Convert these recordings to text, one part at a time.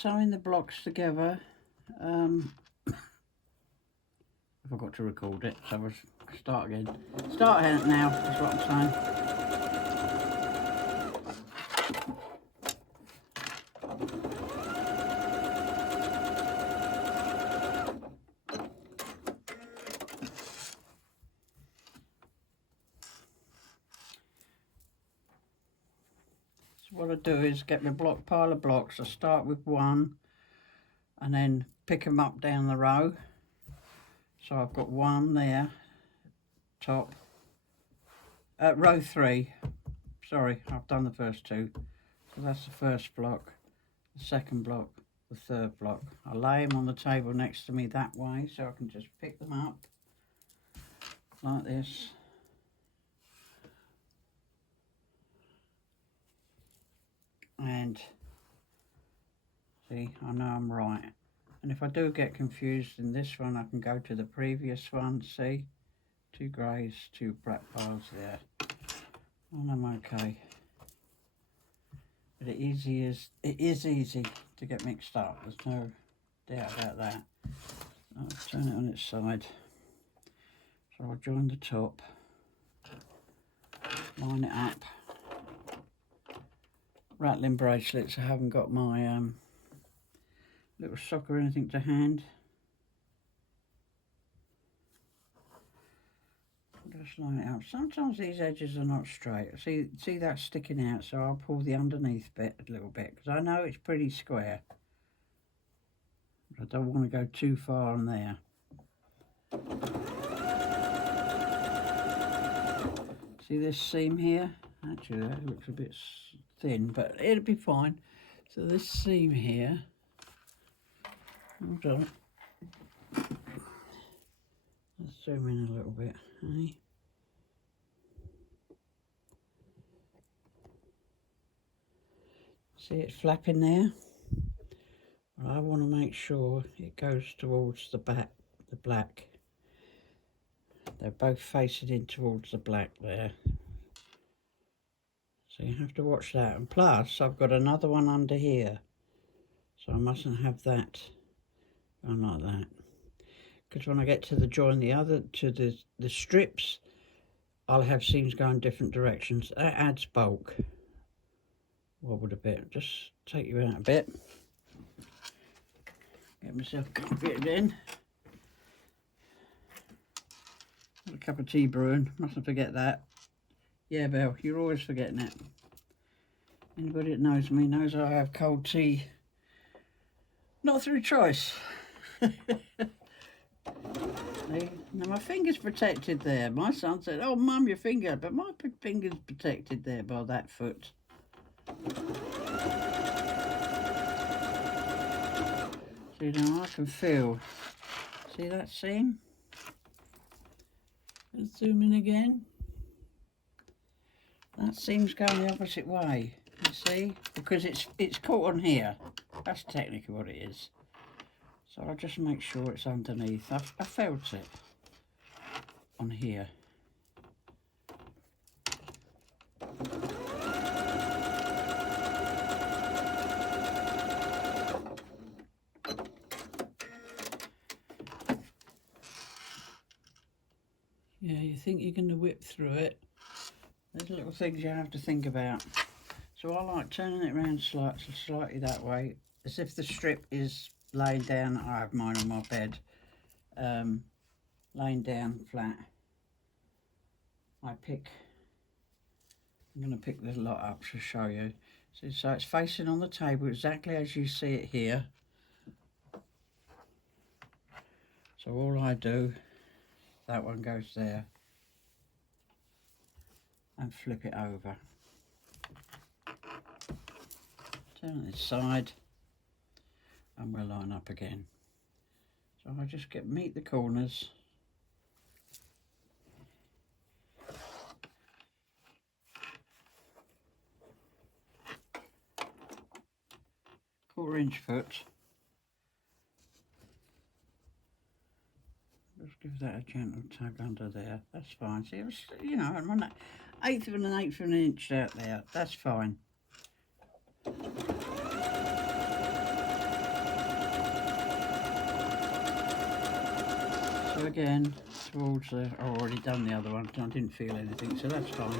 sewing the blocks together. I forgot to record it, so we'll start again. Start it now, that's what I'm saying. So what I do is get my pile of blocks. I start with one and then pick them up down the row. So I've got one there, top, row 3. Sorry, I've done the first 2. So that's the first block, the second block, the third block. I lay them on the table next to me that way so I can just pick them up like this. And see, I know I'm right. And if I do get confused in this one, I can go to the previous one. See, 2 greys, 2 black bars there, and I'm okay. But it is easy to get mixed up. There's no doubt about that. I'll turn it on its side. So I'll join the top, line it up. Rattling bracelets. I haven't got my little sock or anything to hand. Just line it up. Sometimes these edges are not straight. See that sticking out, so I'll pull the underneath bit a little bit because I know it's pretty square. But I don't want to go too far on there. See this seam here? Actually, that looks a bit thin, but it'll be fine. So this seam here, hold on. Let's zoom in a little bit, eh? See it flapping there? Well, I want to make sure it goes towards the back, the black. They're both facing in towards the black there. So you have to watch that. And plus, I've got another one under here. So I mustn't have that going like that. Because when I get to the join to the strips, I'll have seams going different directions. That adds bulk. Wobbled a bit. Just take you out a bit. Get myself comforted in. Got a cup of tea brewing. Mustn't forget that. Yeah, Belle, you're always forgetting it. Anybody that knows me knows I have cold tea. Not through choice. See? Now my finger's protected there. My son said, "Oh, Mum, your finger," but my finger's protected there by that foot. See, now I can feel. See that seam? Let's zoom in again. That seam's going the opposite way. You see, because it's caught on here. That's technically what it is. So I'll just make sure it's underneath. I felt it on here. Yeah, you think you're going to whip through it. There's little things you have to think about. So I like turning it around slightly that way, as if the strip is laying down. I have mine on my bed, laying down flat. I'm going to pick this lot up to show you. So it's facing on the table exactly as you see it here. So all I do, that one goes there, and flip it over. Turn it this side, and we'll line up again. So I just meet the corners. Quarter-inch foot. Just give that a gentle tug under there. That's fine. See, you know, I'm on 1/8 of an inch out there. That's fine. So again, towards the, I've already done the other one, I didn't feel anything, so that's fine.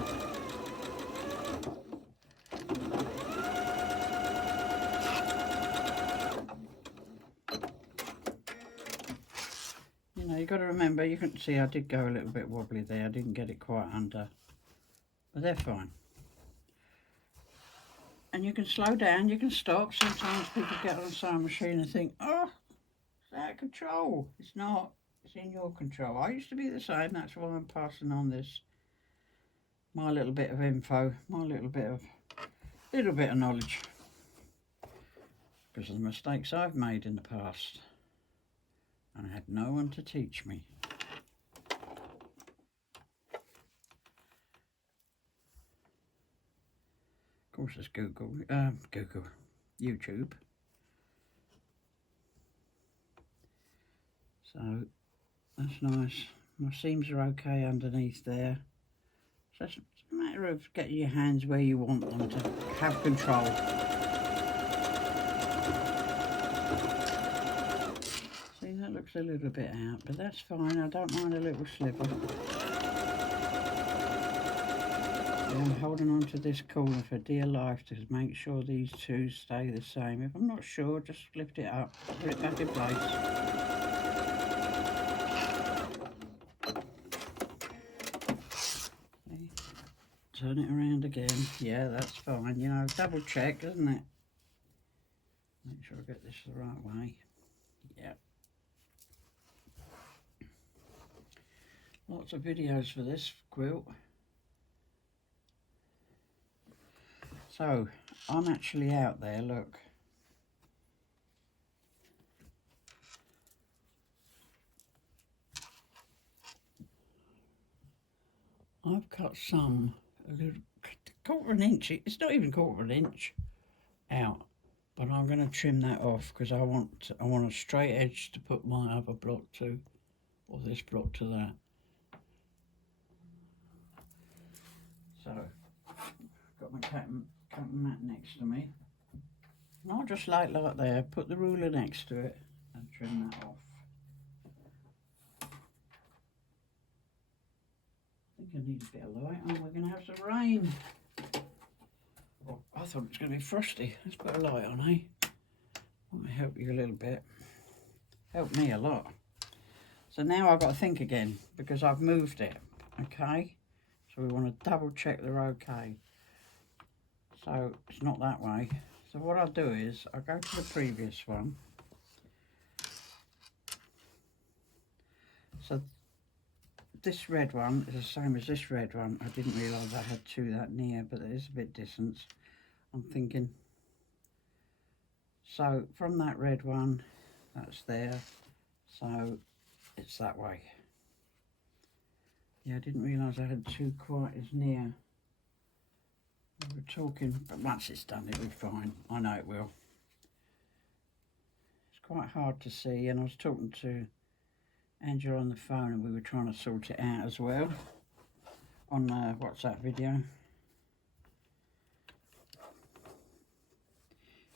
You know, you've got to remember, you can see I did go a little bit wobbly there, I didn't get it quite under, but they're fine. And you can slow down, you can stop. Sometimes people get on a sewing machine and think, oh, it's out of control. It's not, it's in your control. I used to be the same, that's why I'm passing on this, my little bit of info, my little bit of knowledge. Because of the mistakes I've made in the past. And I had no one to teach me. Of course, it's YouTube. So that's nice. My seams are okay underneath there. So it's a matter of getting your hands where you want them to have control. See, that looks a little bit out, but that's fine. I don't mind a little sliver. I'm holding on to this corner for dear life to make sure these two stay the same. If I'm not sure, just lift it up, put it back in place. See? Turn it around again. Yeah, that's fine. You know, double check, isn't it? Make sure I get this the right way. Yeah. Lots of videos for this quilt. So, I'm actually out there, look. I've cut some, a little, quarter of an inch, it's not even quarter of an inch out, but I'm going to trim that off because I want a straight edge to put my other block to, or this block to that. So, got my cutting mat next to me. And I'll just like there, put the ruler next to it and trim that off. I think I need a bit of light on, we're going to have some rain. Oh, I thought it was going to be frosty. Let's put a light on, eh? Might help you a little bit. Help me a lot. So now I've got to think again because I've moved it, okay? So we want to double check they're okay. So it's not that way. So what I'll do is I'll go to the previous one. So this red one is the same as this red one. I didn't realise I had two that near, but there is a bit distance. I'm thinking, so from that red one, that's there. So it's that way. Yeah, I didn't realise I had two quite as near. We were talking, but once it's done, it'll be fine. I know it will. It's quite hard to see, and I was talking to Angela on the phone, and we were trying to sort it out as well on the WhatsApp video.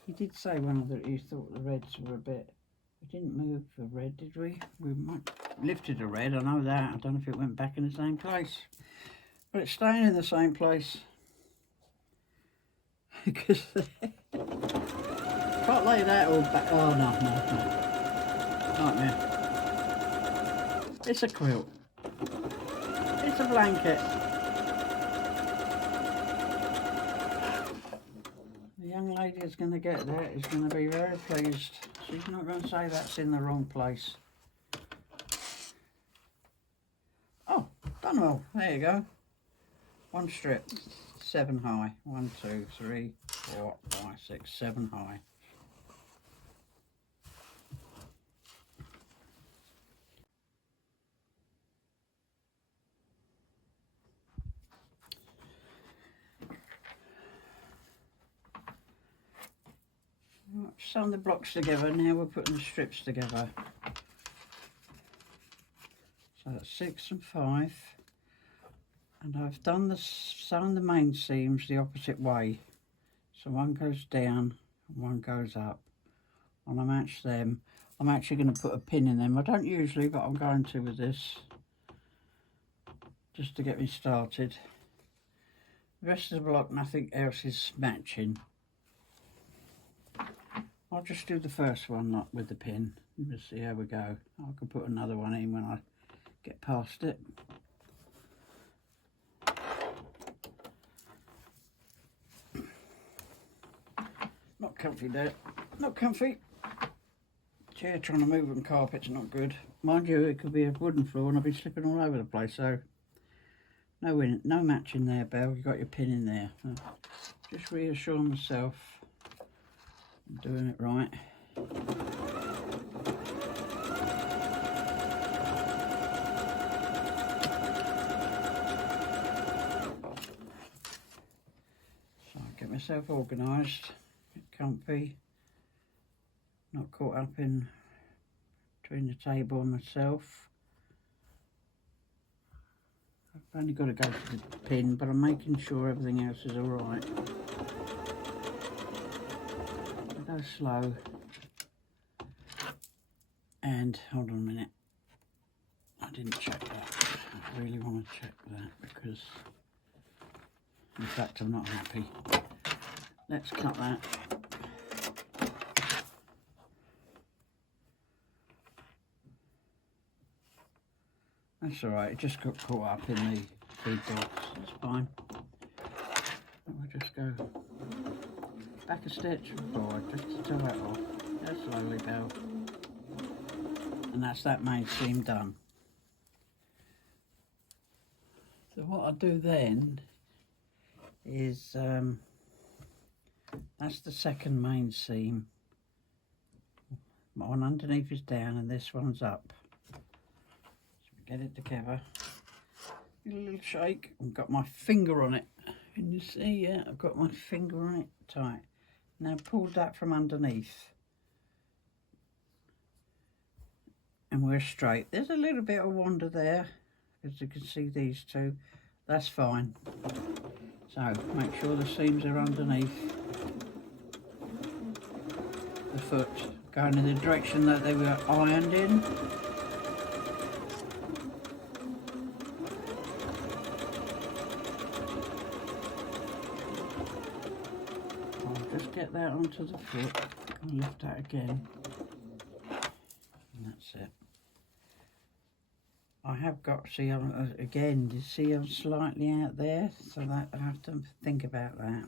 He did say one of the, he thought the reds were a bit. We didn't move the red, did we? We might lifted the red. I know that. I don't know if it went back in the same place, but it's staying in the same place. Because can't lay that all back. Oh no, nightmare. It's a quilt. It's a blanket. The young lady is going to get there. Is going to be very pleased. She's not going to say that's in the wrong place. Oh, done well. There you go. One strip. 7 high. 1, 2, 3, 4, 5, 6, 7 high. Right, sewn the blocks together. Now we're putting the strips together. So that's 6 and 5. And I've done sewn the main seams the opposite way. So one goes down and one goes up. And I match them. I'm actually going to put a pin in them. I don't usually, but I'm going to with this, just to get me started. The rest of the block, nothing else is matching. I'll just do the first one with the pin. We'll see how we go. I can put another one in when I get past it. Not comfy there. Not comfy. Chair trying to move on carpet's not good. Mind you, it could be a wooden floor and I'll be slipping all over the place, so no matching there, Belle. You've got your pin in there. Just reassure myself I'm doing it right. So get myself organised, get comfy, not caught up in between the table and myself. I've only got to go to the pin, but I'm making sure everything else is alright. Go slow. And hold on a minute. I didn't check that. I really want to check that because, in fact, I'm not happy. Let's cut that. That's alright, it just got caught up in the feed box. That's fine. We'll just go back a stitch forward just to toe that off. Go slowly, Belle. And that's that main seam done. So what I'll do then is that's the second main seam. My one underneath is down and this one's up. Get it together. A little shake. I've got my finger on it. Can you see? Yeah, I've got my finger on it tight. Now pull that from underneath. And we're straight. There's a little bit of wander there, as you can see these two. That's fine. So make sure the seams are underneath the foot, going in the direction that they were ironed in. Get that onto the foot and lift that again, and that's it. I have got, see, again, you see I'm slightly out there, so that I have to think about that.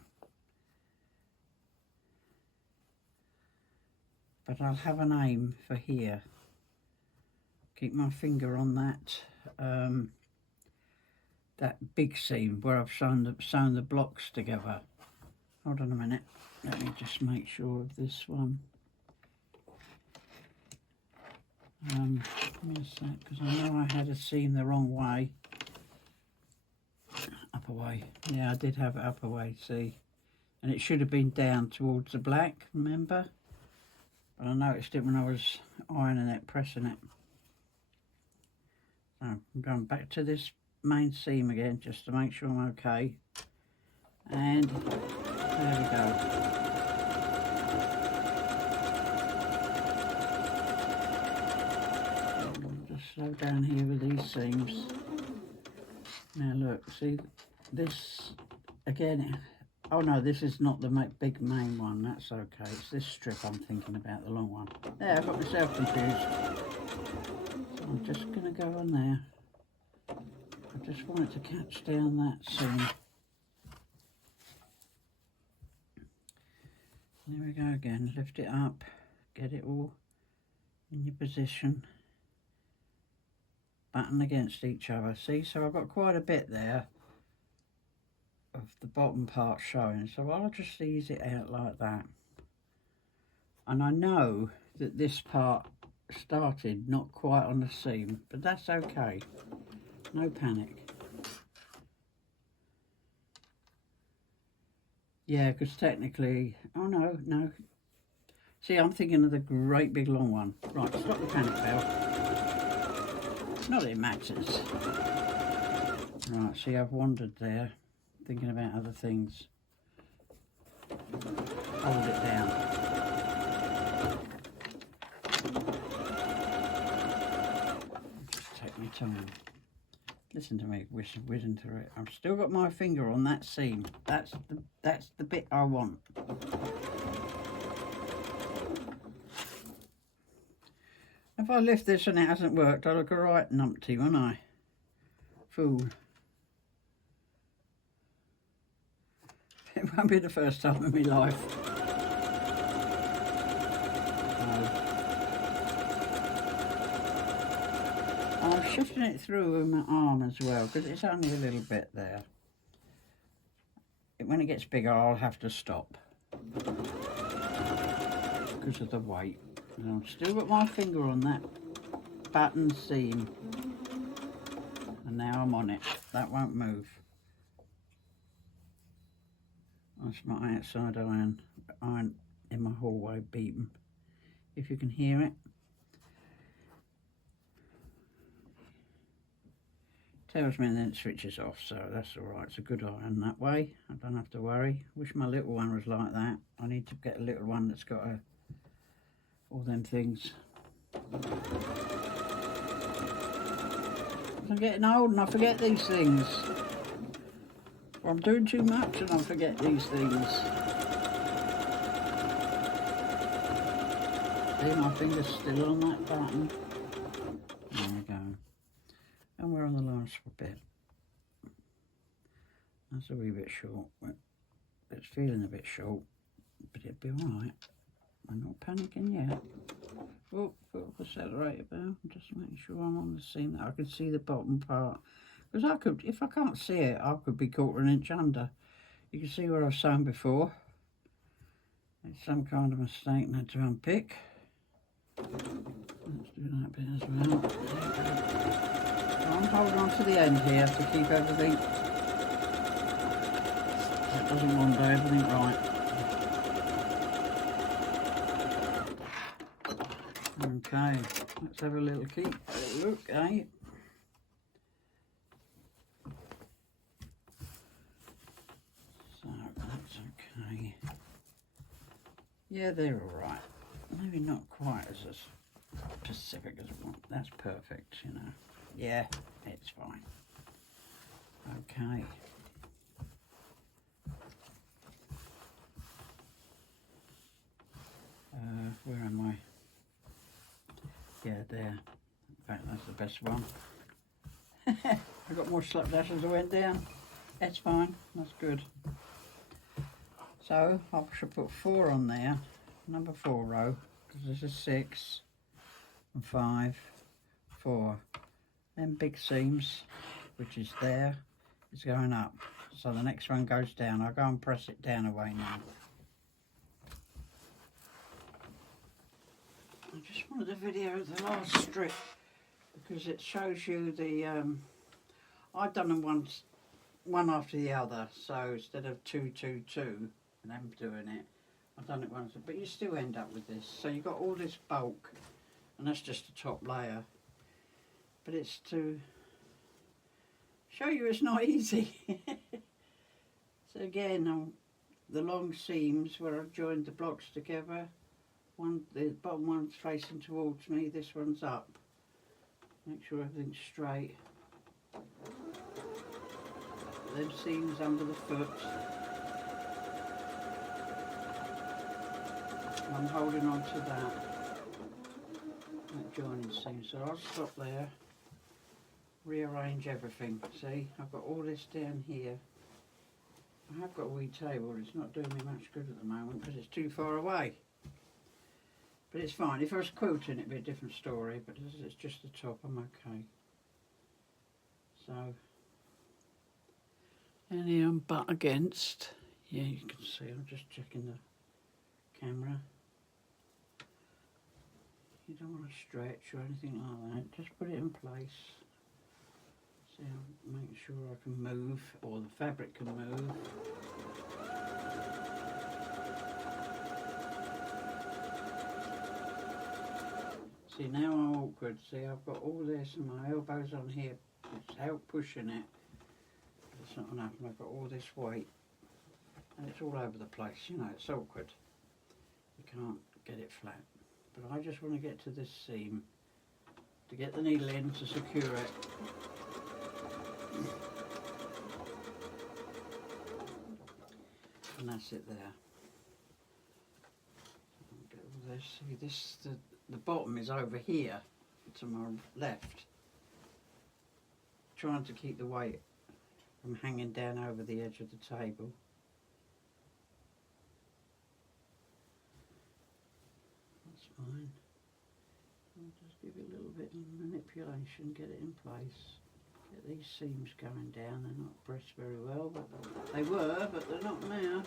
But I'll have an aim for here. Keep my finger on that that big seam where I've sewn the blocks together. Hold on a minute. Let me just make sure of this one. Give me a sec, because I know I had a seam the wrong way. Up away. Yeah, I did have it up away, see. And it should have been down towards the black, remember? But I noticed it when I was ironing it, pressing it. So I'm going back to this main seam again, just to make sure I'm okay. And there we go. Just slow down here with these seams. Now look, see this again. Oh no, this is not the big main one. That's okay. It's this strip I'm thinking about, the long one. There, I got myself confused. So I'm just going to go on there. I just want it to catch down that seam. There we go again, lift it up, get it all in your position, button against each other. See, so I've got quite a bit there of the bottom part showing, so I'll just ease it out like that. And I know that this part started not quite on the seam, but that's okay, no panic. Yeah, because technically, oh no. See, I'm thinking of the great big long one. Right, stop the panic, Belle. Not that it matters. Right, see, I've wandered there, thinking about other things. Hold it down. my time. Listen to me whizzing through it. I've still got my finger on that seam. That's the bit I want. If I lift this and it hasn't worked, I look a right numpty, won't I? Fool. It won't be the first time in my life. I'm shifting it through with my arm as well because it's only a little bit there. When it gets bigger, I'll have to stop because of the weight. And I've still got my finger on that button seam, and now I'm on it. That won't move. That's my outside iron in my hallway beeping. If you can hear it. Tells me and then it switches off, so that's alright. It's a good iron that way. I don't have to worry. Wish my little one was like that. I need to get a little one that's got all them things. I'm getting old and I forget these things. Or I'm doing too much and I forget these things. See, my finger's still on that button. There we go. And we're on the last bit. That's a wee bit short. It's feeling a bit short, but it'll be alright. I'm not panicking yet. Oh, got the accelerator bell. I'm just making sure I'm on the seam that I can see the bottom part. Because I could, if I can't see it, I could be 1/4 inch under. You can see where I've sewn before. It's some kind of mistake not to unpick. Let's do that bit as well. I'm holding on to the end here to keep everything. That doesn't wander everything right. Okay, let's have a little look, eh? So that's okay. Yeah, they're all right. Maybe not quite as specific as one. That's perfect, you know. Yeah, it's fine. Okay. Where am I? Yeah, there. In fact, that's the best one. I got more slapdash as I went down. That's fine. That's good. So I should put 4 on there. Number 4 row. Because this is 6 and 5, 4. Then big seams, which is there, is going up. So the next one goes down. I'll go and press it down away now. I just wanted to video the last strip because it shows you the, I've done them one after the other. So instead of 2, 2, 2, and then doing it, I've done it once, but you still end up with this. So you've got all this bulk, and that's just the top layer. But it's to show you it's not easy. So again, the long seams where I've joined the blocks together. The bottom one's facing towards me, this one's up. Make sure everything's straight. Them seams under the foot. I'm holding on to that joining seam, so I'll stop there. Rearrange everything. See, I've got all this down here. I have got a wee table, it's not doing me much good at the moment because it's too far away. But it's fine. If I was quilting, it'd be a different story, but as it's just the top, I'm okay. So, and here I'm butt against. Yeah, you can see, I'm just checking the camera. You don't want to stretch or anything like that, just put it in place. See, I'll make sure I can move, or the fabric can move. See, now I'm awkward. See, I've got all this and my elbow's on here. It's out pushing it. It's not enough, and I've got all this weight. And it's all over the place, you know, it's awkward. You can't get it flat. But I just want to get to this seam to get the needle in to secure it. And that's it there. Get all this. See this, the bottom is over here to my left. Trying to keep the weight from hanging down over the edge of the table. That's fine. I'll just give it a little bit of manipulation, get it in place. Get these seams going down. They're not pressed very well, but they were, but they're not now.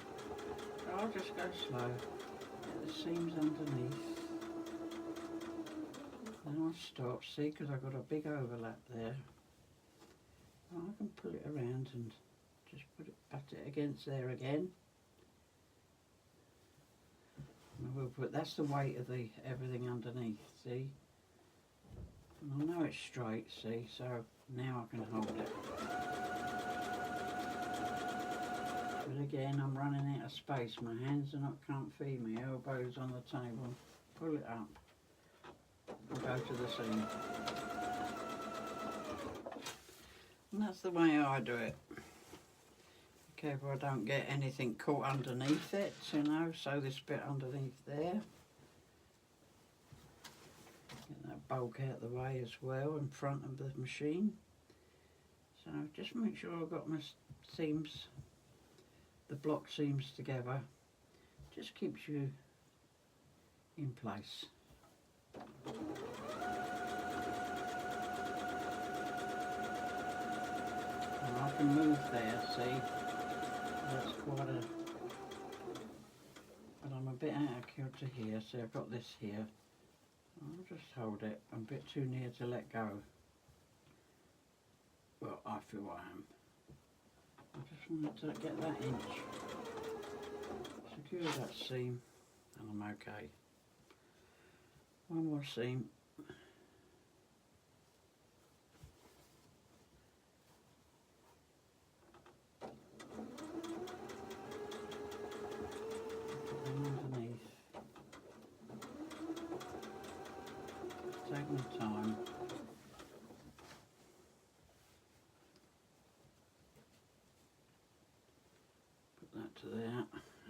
So I'll just go slow. Get the seams underneath. Then I'll stop, see, because I've got a big overlap there. I can pull it around and just pat it against there again. And we'll put, that's the weight of the everything underneath, see? And I know it's straight, see, so now I can hold it. But again, I'm running out of space. My hands are not comfy, my elbows on the table. Pull it up and go to the seam. And that's the way I do it. Be careful I don't get anything caught underneath it, you know, so this bit underneath there. Get that bulk out of the way as well in front of the machine. So just make sure I've got my seams, the block seams together. Just keeps you in place. I can move there, see, that's quite a, but I'm a bit out of kilter here, see I've got this here, I'll just hold it, I'm a bit too near to let go, well I feel I am, I just wanted to get that inch, secure that seam, and I'm okay, one more seam. Take my time. Put that to there,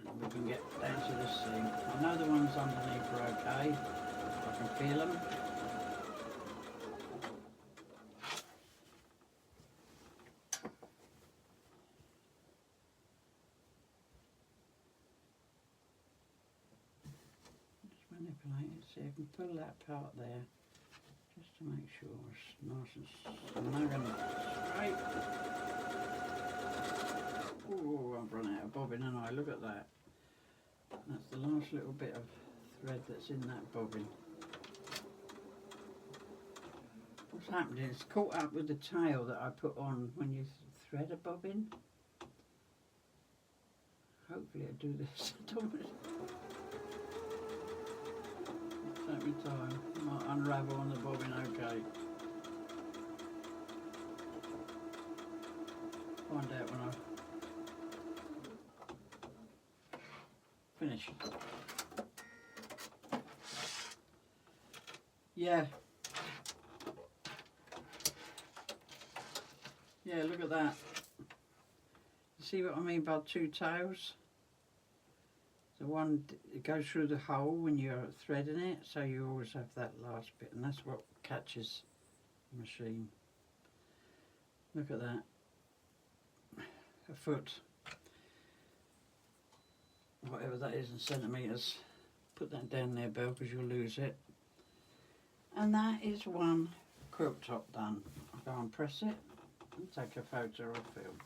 and we can get down to this seam. I know the ones underneath are okay. I can feel them. Just manipulate it, see I can pull that part there. Just to make sure it's nice and snug and straight. Oh, I've run out of bobbin, and I look at that. That's the last little bit of thread that's in that bobbin. What's happened is it's caught up with the tail that I put on when you thread a bobbin. Hopefully I'll do this. I don't want to take me time. Might unravel on the bobbin, okay. Find out when I finish. Yeah. Yeah, look at that. You see what I mean by two tails? The one, it goes through the hole when you're threading it, so you always have that last bit, and that's what catches the machine. Look at that. A foot. Whatever that is in centimetres. Put that down there, Bill, because you'll lose it. And that is one quilt top done. I'll go and press it and take a photo or film.